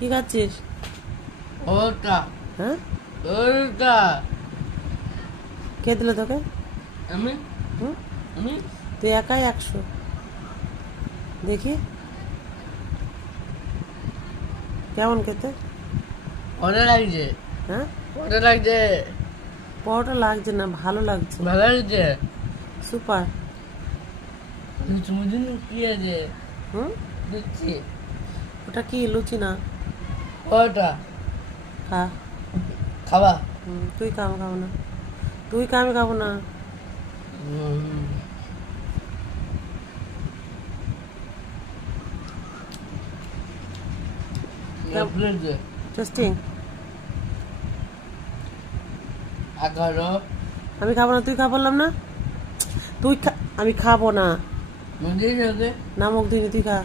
কি খাচ্ছিস? ওটা হ্যাঁ, ওটা কে দিল তোকে? আমি হুম, আমি তুই একাই 100। দেখি কেমন খেতে? ওটা লাগছে হ্যাঁ, ওটা লাগছে পরোটা লাগছে না, ভালো লাগছে। ভালো লাগছে সুপার। তুমি দিন কি আছে হুম, দিচ্ছি ওটা কি লুচি না? ওটা খা। খাবা তুই খা, আমি খাবো না। তুই খা, আমি খাবো না। হুম। প্লেটে টেস্টিং। 11 আমি খাবো না, তুই খা বললাম না। তুই খা, আমি খাবো না। মন্দির আছে না মুখ ধুইনি, তুই খা।